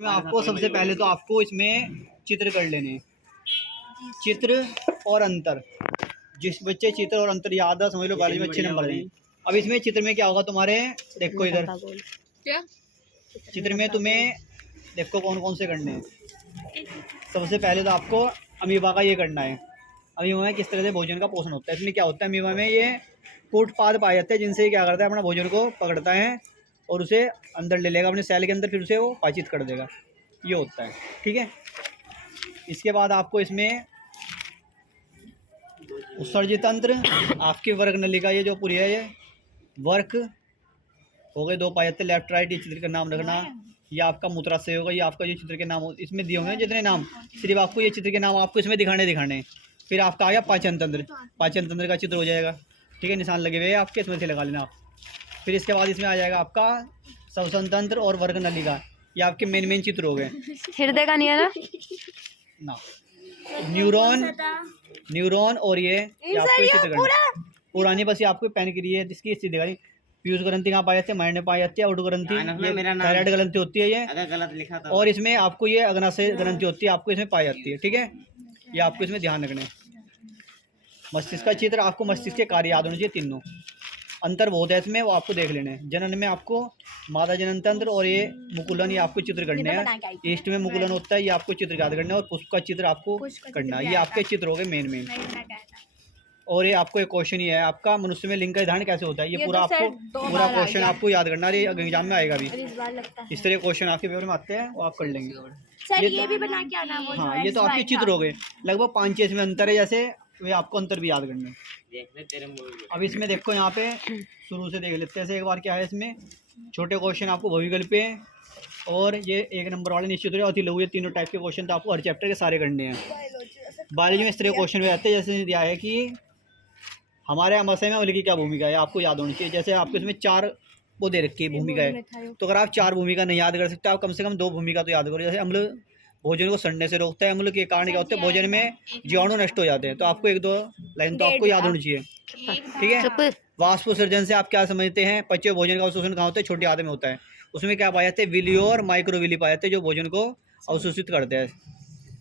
मैं आपको सबसे पहले तो आपको इसमें चित्र कर लेने हैं। चित्र और अंतर, जिस बच्चे चित्र और अंतर याद है समझ लो कॉलेज में अच्छे नंबर देंगे। अब इसमें चित्र में क्या होगा तुम्हारे, देखो इधर क्या चित्र में तुम्हें देखो कौन कौन से करने हैं। सबसे पहले तो आपको अमीबा का ये करना है। अमीबा में किस तरह से भोजन का पोषण होता है। इसमें क्या होता है, अमीबा में ये कूटपाद पाए जाते हैं जिनसे ये क्या करता है, अपना भोजन को पकड़ता है और उसे अंदर ले लेगा अपने सेल के अंदर, फिर उसे वो पाचित कर देगा। ये होता है, ठीक है। इसके बाद आपको इसमें उत्सर्जी तंत्र, आपके वर्ग नलिका ये जो पूरी है, ये वर्क हो गए, दो पाए जाते लेफ्ट राइट, ये चित्र का नाम रखना। ये आपका मूत्राशय होगा, ये आपका ये चित्र के नाम इसमें दिए होंगे जितने नाम, सिर्फ आपको ये चित्र के नाम आपको इसमें दिखाने। फिर आपका आ गया पाचन तंत्र, पाचन तंत्र का चित्र हो जाएगा, ठीक है, निशान लगे हुए आपके, इसमें से लगा लेना आप। फिर इसके बाद इसमें आ जाएगा आपका श्वसन तंत्र और वर्ग नलिका, ये आपके मेन चित्र हो गए। हृदय का नहीं है ना न्यूरॉन और ये आपको ये चित्र करना पुरानी, बस ये आपको पेनक्रिया है जिसकी स्थिति दिखाई। पीयूष ग्रंथि कहाँ पाई जाती है, माइंड में पाई जाती है। औड ग्रंथि थायराइड ग्रंथि होती है ये, अगर गलत लिखा था। और इसमें आपको ये अग्नाशय ग्रंथि होती है, आपको इसमें पाई जाती है, ठीक है। ये आपको इसमें ध्यान रखना है। मस्तिष्क का चित्र, आपको मस्तिष्क के कार्य याद होने चाहिए तीनों। अंतर बहुत है इसमें, वो आपको देख लेना है। जनन में आपको मादा जनन तंत्र और ये मुकुलन, ये आपको चित्र करने हैं। ईस्ट में मुकुलन होता है, ये आपको चित्र याद करना है। और पुष्प का चित्र आपको करना है। ये आपके चित्र हो गए मेन। और ये आपको एक क्वेश्चन ही है आपका, मनुष्य में लिंग का धारण कैसे होता है, ये पूरा आपको पूरा क्वेश्चन आपको याद करना है। ये एग्जाम में आएगा भी, इस तरह क्वेश्चन आपके पेपर में आते हैं, वो आप कर लेंगे। सर ये भी बना के आना वो। हाँ, ये तो आपके चित्र हो गए। लगभग 5-6 इसमें अंतर है, जैसे वे आपको अंतर भी याद करने हैं। अब इसमें देखो, यहाँ पे शुरू से देख लेते हैं एक बार क्या है इसमें। छोटे क्वेश्चन आपको भविगल पे, और ये 1 नंबर वाले निश्चित हो, अति लघु, ये तीनों टाइप के क्वेश्चन तो आपको हर चैप्टर के सारे करने हैं। बायोलॉजी में इस तरह क्वेश्चन भी आते हैं, जैसे दिया है कि हमारे आमाशय में अम्ल की क्या भूमिका है, आपको याद होनी चाहिए। जैसे आपको इसमें 4 वो दे रखी है भूमिका है, तो अगर आप 4 भूमिका नहीं याद कर सकते, आप कम से कम 2 भूमिका तो याद करो। जैसे अम्ल भोजन को सड़ने से रोकता है, अम्ल के कारण क्या होता है, भोजन में जीवाणु नष्ट हो जाते हैं। तो आपको 1-2 लाइन तो आपको याद होनी चाहिए, ठीक है। वाष्पोत्सर्जन से आप क्या समझते हैं, पचे भोजन का अवशोषण कहाँ होता है, छोटी आंत में होता है। उसमें क्या पाए जाते हैं, विली और माइक्रोविली पाए जाते हैं, जो भोजन को अवशोषित करते हैं।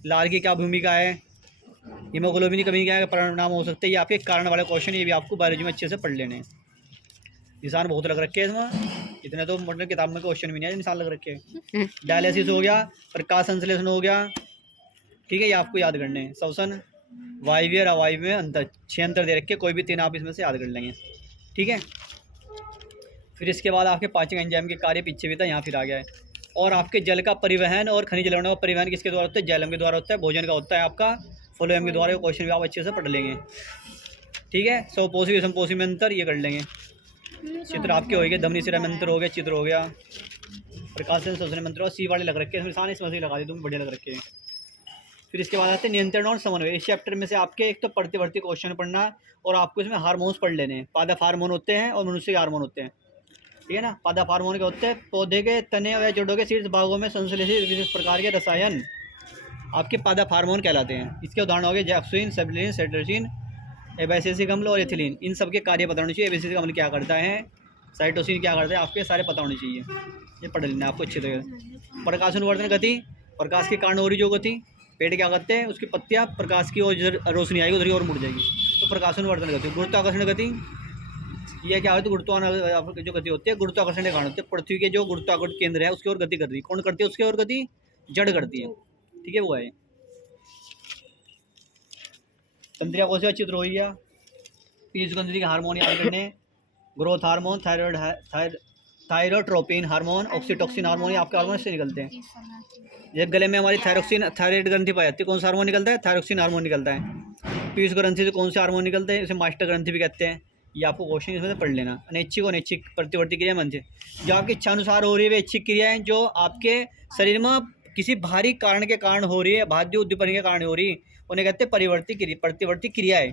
लार की क्या भूमिका है, हीमोग्लोबिन की कमी क्या परिणाम हो सकते हैं। ये आपके कारण वाले क्वेश्चन, ये भी आपको बायोलॉजी में अच्छे से पढ़ लेने हैं। निशान बहुत लग रखे हैं इसमें, इतने तो मतलब किताब में क्वेश्चन भी नहीं है, निशान लग रखे हैं। डायलिसिस हो गया, प्रकाश संश्लेषण हो गया, ठीक है, ये आपको याद करने हैं। श्वसन, वायवीय और अवायवीय में अंतर, 6 अंतर दे रखे, कोई भी 3 आप इसमें से याद कर लेंगे, ठीक है। फिर इसके बाद आपके पाचक एंजाइम के कार्य पीछे भी था, यहाँ फिर आ गया है। और आपके जल का परिवहन और खनिज लवणों का परिवहन किसके द्वारा होता है, जैलम के द्वारा होता है। भोजन का होता है आपका फ्लोएम के द्वारा। क्वेश्चन भी आप अच्छे से पढ़ लेंगे, ठीक है। स्वपोषी विषमपोषी में अंतर ये कर लेंगे। चित्र आपके हो गए, धमनी सिरा में अंतर हो गया, चित्र हो गया। प्रकाश संश्लेषण मंत्र और सी वाले लग रखे हैं, सारे इसमें से लगा दी तुम, बढ़िया लग रखे हैं। फिर इसके बाद आते हैं नियंत्रण और समन्वय। इस चैप्टर में से आपके एक तो प्रतिवर्ती क्वेश्चन पढ़ना, और आपको इसमें हार्मोन्स पढ़ लेने हैं। पादप हार्मोन होते हैं और मनुष्य के हार्मोन होते हैं, ठीक है ना। पादप हार्मोन के होते हैं पौधे के तने या जड़ों के शीर्ष भागों में संश्लेषित विशेष प्रकार के रसायन आपके पादप हार्मोन कहलाते हैं। इसके उदाहरण हो गए जैक्सोइन, सेबुलिन, सेट्रोसिन, एबैसिसिक अम्ल और एथिलीन। इन सब के कार्य पता होने चाहिए। एबैसिसिक अम्ल क्या करता है, साइटोसिन क्या करता है, आपके सारे पता होने चाहिए, ये पढ़ लेना आपको अच्छी तरह। प्रकाशानुवर्तन गति, प्रकाश के कारण हो रही जो गति। पेड़ क्या करते हैं, उसकी पत्तियाँ प्रकाश की ओर रोशनी आएगी उधर और मुड़ जाएगी, तो प्रकाशानुवर्तन गति। गुरुत्वाकर्षण गति, ये क्या होती है, गुरुत्वाकर्षण जो गति होती है गुरुत्वाकर्षण के कारण होती है। पृथ्वी के जो गुरुत्वाकर्षण केंद्र है उसकी ओर गति करती है। कौन करती है, उसकी ओर गति जड़ करती है, ठीक है, वो है। तंत्रिका कोशिका चित्र हो गया। पीयूष ग्रंथि के हार्मोन याद करने, growth hormone, thyrotropin hormone, oxytocin hormone, ये आपके हार्मोन से निकलते हैं। जब गले में हमारी थायराइड ग्रंथि पाई जाती है, कौन सा हार्मोन निकलता है, थायरोक्सिन हार्मोन निकलता है। पीयूष ग्रंथि से कौन से हार्मोन निकलते हैं, इसे मास्टर ग्रंथि भी कहते हैं। ये आपको क्वेश्चन इसमें से पढ़ लेना। अनैच्छिक और नैच्छिक प्रतिवर्ती क्रिया मन से, जो आपकी इच्छानुसार हो रही है वे ऐच्छिक क्रियाएं, जो आपके शरीर में किसी भारी कारण के कारण हो रही है, बाध्य उद्दीपन के कारण हो रही है, उन्हें कहते हैं प्रतिवर्ती क्रियाएं।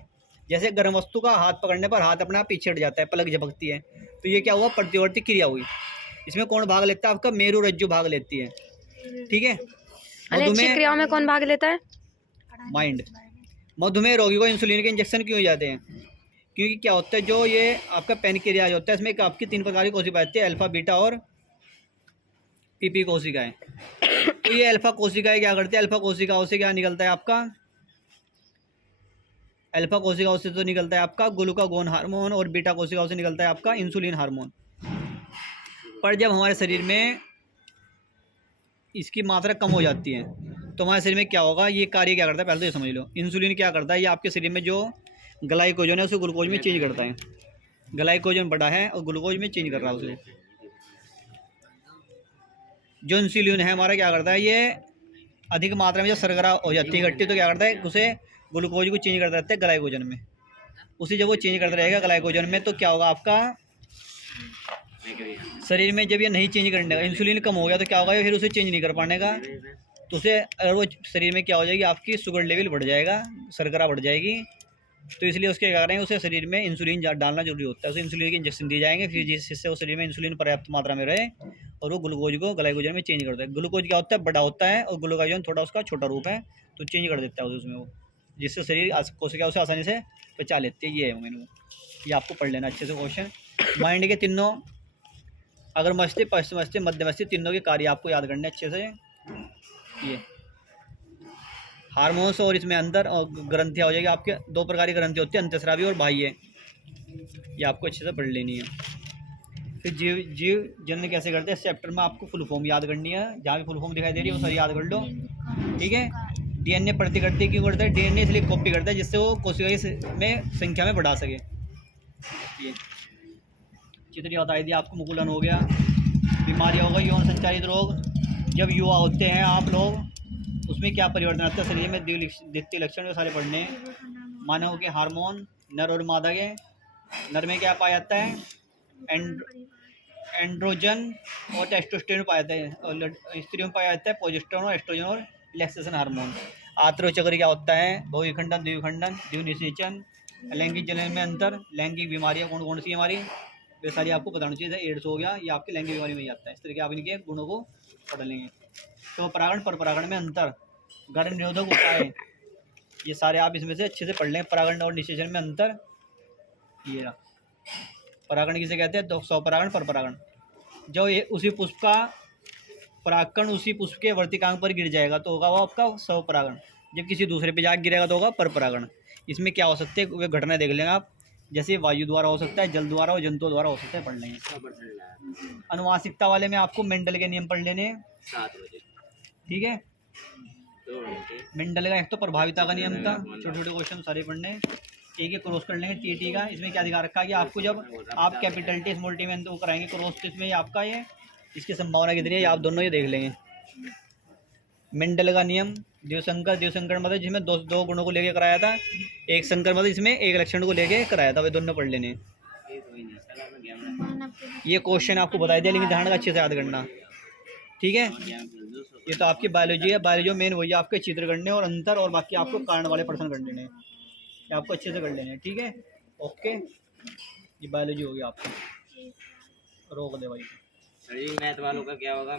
जैसे गर्म वस्तु का हाथ पकड़ने पर हाथ अपना पीछे हट जाता है, पलक झपकती है, तो ये क्या हुआ, प्रतिवर्ती क्रिया हुई। इसमें कौन भाग लेता है, आपका मेरु रज्जु भाग लेती है, ठीक है। अनैच्छिक क्रियाओं में कौन भाग लेता है, माइंड। मधुमेह रोगी को इंसुलिन के इंजेक्शन क्यों हो जाते हैं, क्योंकि क्या होता है, जो ये आपका पेनक्रियाज होता है, इसमें आपकी 3 प्रकार की कोशिका आती है, अल्फा, बीटा और पीपी कोशिकाएं। तो ये अल्फा कोशिकाएं क्या करती है, अल्फा कोशिकाओं से क्या निकलता है आपका, अल्फा कोशिकाओं से तो निकलता है आपका ग्लूकागोन हार्मोन और बीटा कोशिकाओं से निकलता है आपका इंसुलिन हार्मोन। पर जब हमारे शरीर में इसकी मात्रा कम हो जाती है तो हमारे शरीर में क्या होगा, ये कार्य क्या करता है पहले तो ये समझ लो। इंसुलिन क्या करता है, ये आपके शरीर में जो ग्लाइकोजन है उसे ग्लूकोज में चेंज करता है। ग्लाइकोजन बड़ा है और ग्लूकोज में चेंज कर रहा है उसे। जो इंसुलिन है हमारा क्या करता है, ये अधिक मात्रा में जब सरगरा हो जाती है इकट्ठी तो क्या करता है, उसे ग्लूकोज को चेंज करता रहता है ग्लाइकोजन में। उसी जब वो चेंज करता रहेगा ग्लाइकोजन में तो क्या होगा आपका शरीर में, जब ये नहीं चेंज करने का, इंसुलिन कम हो गया तो क्या होगा, फिर उसे चेंज नहीं कर पाने का तो उसे, अगर वो शरीर में क्या हो जाएगी आपकी शुगर लेवल बढ़ जाएगा, शर्करा बढ़ जाएगी। तो इसलिए उसके क्या करेंगे, उसे शरीर में इंसुलिन डालना जरूरी होता है। उसे इंसुलिन के इंजेक्शन दिए जाएंगे फिर जिससे वो शरीर में इंसुलिन पर्याप्त मात्रा में रहे और वो ग्लूकोज को ग्लाइकोजन में चेंज करता है। ग्लूकोज क्या होता है, बड़ा होता है और ग्लूकोजन थोड़ा उसका छोटा रूप है तो चेंज कर देता है उसमें वो, जिससे शरीर कोशिका उसे आसानी से पचा लेती है। ये है मैंने, ये आपको पढ़ लेना अच्छे से क्वेश्चन। माइंड के तीनों, अगर मस्तिष्क, पश्चिम मस्तिष्क, मध्य मस्तिष्क, तीनों के कार्य आपको याद करने अच्छे से। ये हार्मोन्स और इसमें अंदर और ग्रंथियाँ हो जाएगी आपके, दो प्रकार की ग्रंथि होती है, अंतःस्रावी और बाह्य। ये आपको अच्छे से पढ़ लेनी है। फिर जीव जनन कैसे करते हैं, इस चैप्टर में आपको फुल फॉर्म याद करनी है, जहाँ भी फुल फॉर्म दिखाई दे रही है वो सारी याद कर लो, ठीक है। डीएनए प्रतिकृति क्यों करता है, डीएनए इसलिए कॉपी करता है जिससे वो कोशिका में संख्या में बढ़ा सके। ये चित्र बता दी आपको, मुकुलन हो गया, बीमारियाँ हो गई, यौन संचालित रोग। जब युवा होते हैं आप लोग, उसमें क्या परिवर्तन आता है शरीर में, द्वितीय लक्षण सारे पढ़ने। मानव के हार्मोन, नर और मादा के, नर में क्या पाया जाता है, एंड्रोजन और टेस्टोस्टेरोन पाया जाता है, और स्त्रियों में पाया जाता है प्रोजेस्टेरोन और एस्ट्रोजन और रिलैक्सेशन हार्मोन। आंतरिक चक्र क्या होता है, बहुविखंडन, द्विविखंडन, द्विनिषेचन, लैंगिक जनन में अंतर, लैंगिक बीमारियाँ कौन कौन सी हमारी, वे सारी आपको बतानी चाहिए। एड्स हो गया, ये आपके लैंगिक बीमारी में ही आता है। इस तरह के आप इनके गुणों को पढ़ लेंगे। तो परागण पर परागण में अंतर, गर्भ निरोधक उपाय, ये सारे आप इसमें से अच्छे से पढ़ लें। परागण और निषेचन में अंतर, ये रहा। परागण किसे कहते हैं, तो स्वपरागण पर परागण। जो ये उसी पुष्प का परागकण उसी पुष्प के वर्तिकांग पर गिर जाएगा तो होगा वो आपका स्वपरागण। जब किसी दूसरे पे जाकर गिरेगा तो होगा पर परागण। इसमें क्या हो सकते हैं वे घटना देख लेंगे आप, जैसे वायु द्वारा हो सकता है, जल द्वारा और जंतुओं द्वारा हो सकता है, पढ़ लेंगे। अनुवांशिकता वाले में आपको मेंडल के नियम पढ़ लेने, ठीक है। मेंडल का एक तो प्रभाविता का नियम था, छोटे छोटे क्वेश्चन सारे पढ़ने। एक ही क्रॉस कर लेंगे टी का। इसमें क्या दिखा रखा है कि आपको जब आप कैपिटल टी स्मॉल टी में तो कराएंगे क्रॉस, तो इसमें आपका ये इसकी संभावना कितनी है आप दोनों ये देख लेंगे। मेंडल का नियम, द्विसंकर मतलब जिसमें दो गुणों को लेके कराया था, एक संकर मतलब इसमें एक लक्षण को लेके कराया था, वे दोनों पढ़ लेने। ये क्वेश्चन आपको बताया दिया लेकिन ध्यान का अच्छे से याद करना, ठीक है। ये तो आपकी बायोलॉजी है, बायोलॉजी मेन वही आपके चित्र करने और अंतर और बाकी आपको कारण वाले प्रश्न कर लेने, ये आपको अच्छे से कर लेने, ठीक है। ओके, ये बायोलॉजी होगी आपकी। रोक दे भाई। मैथ वालों का क्या होगा।